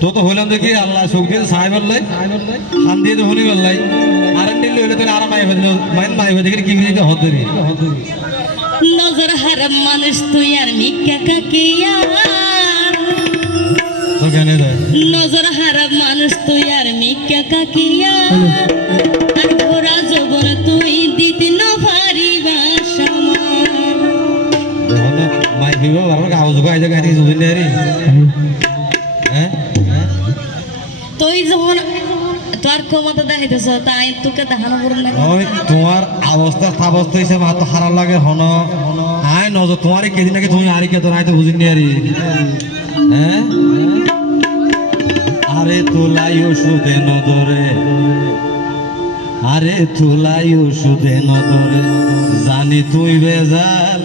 তো হইলাম দেখি আল্লাহ সুখ দিয়ে সাহেব আল্লাহ খান দিয়ে তো হলি আল্লাহ আর নিলে হইলে তাহলে আরাম মাইবে দেখি কি দিতে হতে নজর হারাম মানুষ তুই আর মিক্কা কাকিয়া তো কেন নজর হারাম মানুষ তুই আর মিক্কা কাকিয়া আর ঘোরা জবর তুই দিতে না পারিবা সমান মাই ভিবো আর গাও জুগাই জায়গা থেকে জুদিন রে হ্যাঁ তুই যখন তোর ক্ষমতা দেখাইতেছ তাই তোকে দেখানো করুন না ওই তোমার অবস্থা হিসেবে হাত হারা লাগে হন আয় নজর তোমার কেদিন আগে তুমি আরি কে তো নাই তো বুঝিনি আরি হ্যাঁ আরে তোলাই ওষুধে নদরে আরে তোলাই ওষুধে নদরে জানি তুই বেজাল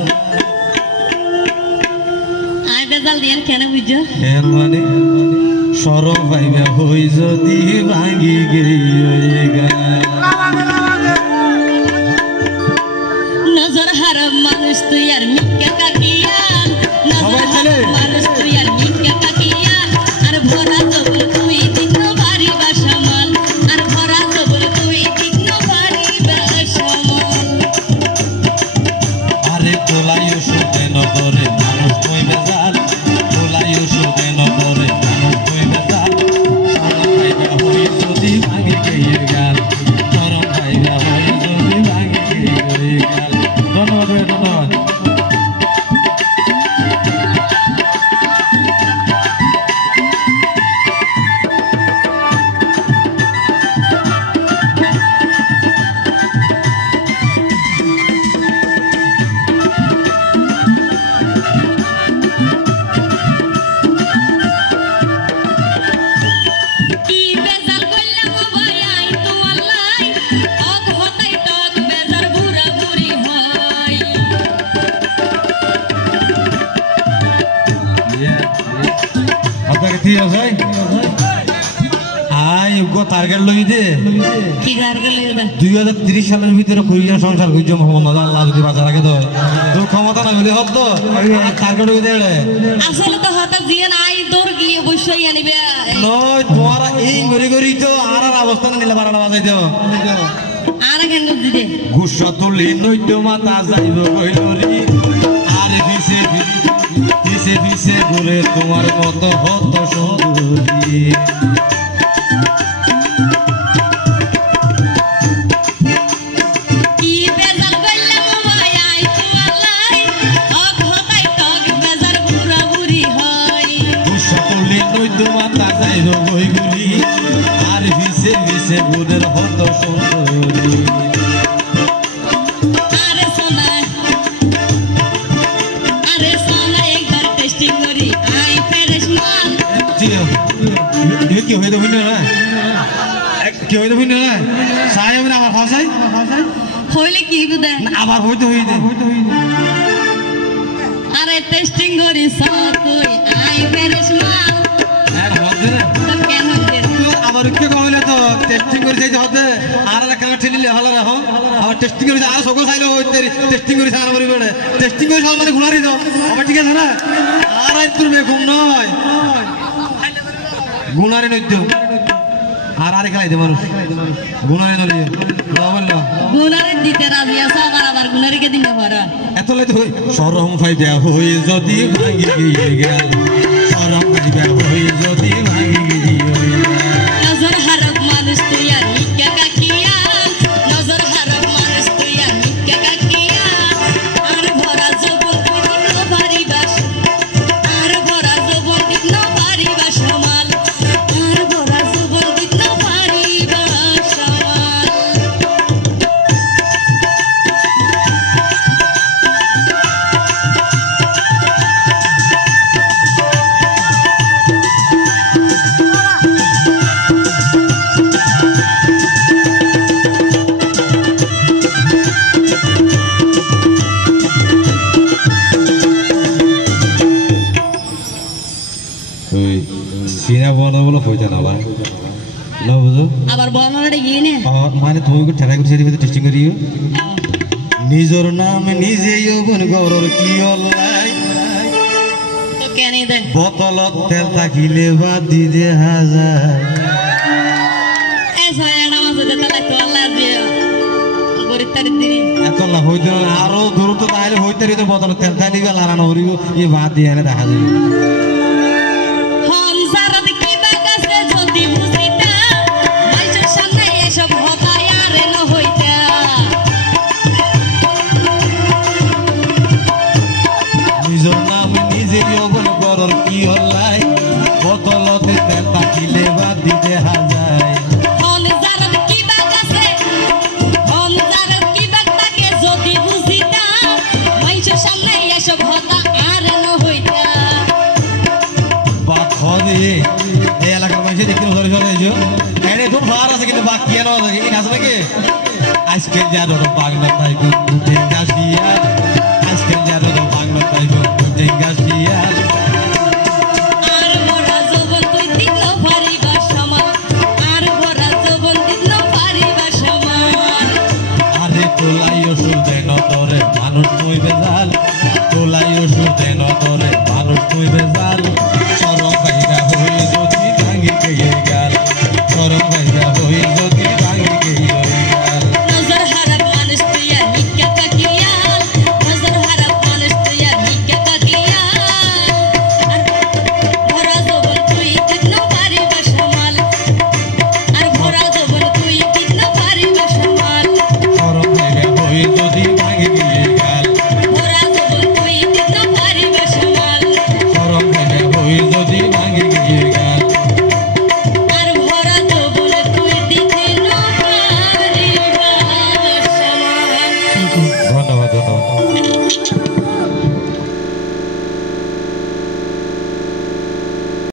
আই বেজাল দিয়েন কেন বুঝছো এর মানে সরব পাইবে হই যদি ভাঙি গেইগা নজর হারাম মানুষ তুই আর মিক্কা কাকিয়া নজর হারাম মানুষ তুই আর মিক্কা কাকিয়া আর ভরা জবর তুই দিন বাড়ি বাসামাল আর ভরা জবর তুই দিন বাড়ি বাসামাল আরে তোলাই ওষুধে নদরে মানুষ তুই বেজাল তোলাই ওষুধে নদরে মানুষ তুই বেজাল সরব পাইবে হই যদি ভাঙি গেইগা সরব পাইবে হই যদি ভাঙি গেইগা ধন্যবাদ কি বেজাল কইলাম ভাই আই তোমার লাই অগ হতাই টক বেজার বুড়া বুড়ি হয় আপনাকে ঠিক আছে আই গো টার্গেট লই দে কি গার গেলে দা 2030 সালের ভিতরে কইয়া সংসার কইজম মোহাম্মদ আল্লাহ যদি বাঁচা রাখে তো তোর ক্ষমতা না হইলে হত টার্গেট লই দে আসলে তো হতা জিয়া নাই দৌড় গিয়ে বসই আনিবে নয় তোমার এই গরি গরি তো আর অবস্থা না নিলে বাড়ানো বাজাই দাও আর কেন দিদে গুসা তুলি নইত মাথা যাইব কইলরি আর ভিসে ঘুরে তোমার মত হত সুন্দরী কি বেজাল কইলাম ভাই আই তোমার লাই অগ হতাই টক বেজার বুড়া বুড়ি হয় গুসা তুলি নইত মাথা যাইব কইলরি আর ভিসে ঘুরে হত সুন্দরী আরে সোনা একবার টেস্টিং করি আই ফ্রেশ মাল কি হইতো হইনা না কি হইতো হইনা না সাই আমরা আমার ভাষাই হইলে কি বুদা আবার হইতো হইতে আরে টেস্টিং করি সব তুই আই ফ্রেশ মাল আর হতে না তো কেন হইতে তো আবার কি কইলে তো টেস্টিং করে যাইতে হতে আর একটা ঠেলিলে ভালো রাখো আবার টেস্টিং করে আর সকল চাইলো হইতে টেস্টিং করে সারা বলি বলে টেস্টিং করে সব মানে গুনারি দাও আবার ঠিক আছে না আর আই তুই বেকুম নয় গুনারে নইতো আর আরে খাইতে মানুষ গুনারে নলিয়ে বললো গুনারে দিতে রাজি আছে আবার গুনারিকে দিতে পারা এত লাইতে হই শরম ফাইদা হই যদি ভাঙি গিয়ে গেল শরম ফাইদা হই যদি ভাঙি গিয়ে নজর হারাম মানুষ তুই আর মিক্কা কাকিয়া নজর হারাম মানুষ তুই আর মিক্কা কাকিয়া আর ভরা জবর দিন ভারি বাস আর ভরা জবর দিন ভারি বাস মাল আর ভরা জবর দিন ভারি বাস মাল ওই সিনা বন্ধ বলে হইতে না আবার না বুঝো আবার বর্ণনাটা গিয়ে নে মানে তুমি ঠেলা করে সেটি টেস্টিং করিও নিজের নাম নিজেই বন গরর কি অল্লাই তো কেন দে বোতলত তেল থাকিলে বা দিদে হাজার এই ছয়টা মাছ দে তাহলে তো আল্লাহ দিয়ে গরিব তারি দিবি এত লাভ হইতে আরো দূরত্ব তাহলে হইতে রিতে বোতলত তেল থাকিবে লারানো হরিব এই ভাত দিয়ে এনে দেখা যাবে সংসারত কি বাগাছে যদি বুঝিতা মাইশের সামনে এসব হতায় আর ন হইতা নিজের নাম নিজে যৌবন করর কি হল্লাই বোতলতে তেল থাকিলে বা দিদে হাজার সংসারত কি বাগাছে সংসারত কি বাগাকে যদি বুঝিতা মাইশের সামনে এসব হতা আর ন হইতা বাদ খদে এই এলাকার মানুষের দেখতে ধরে চলে এসো এনে খুব ভার আছে কিন্তু বাকি কেন আছে কি আছে নাকি আজকে যা ধরো বাগনা তাই দুধে কাশিয়া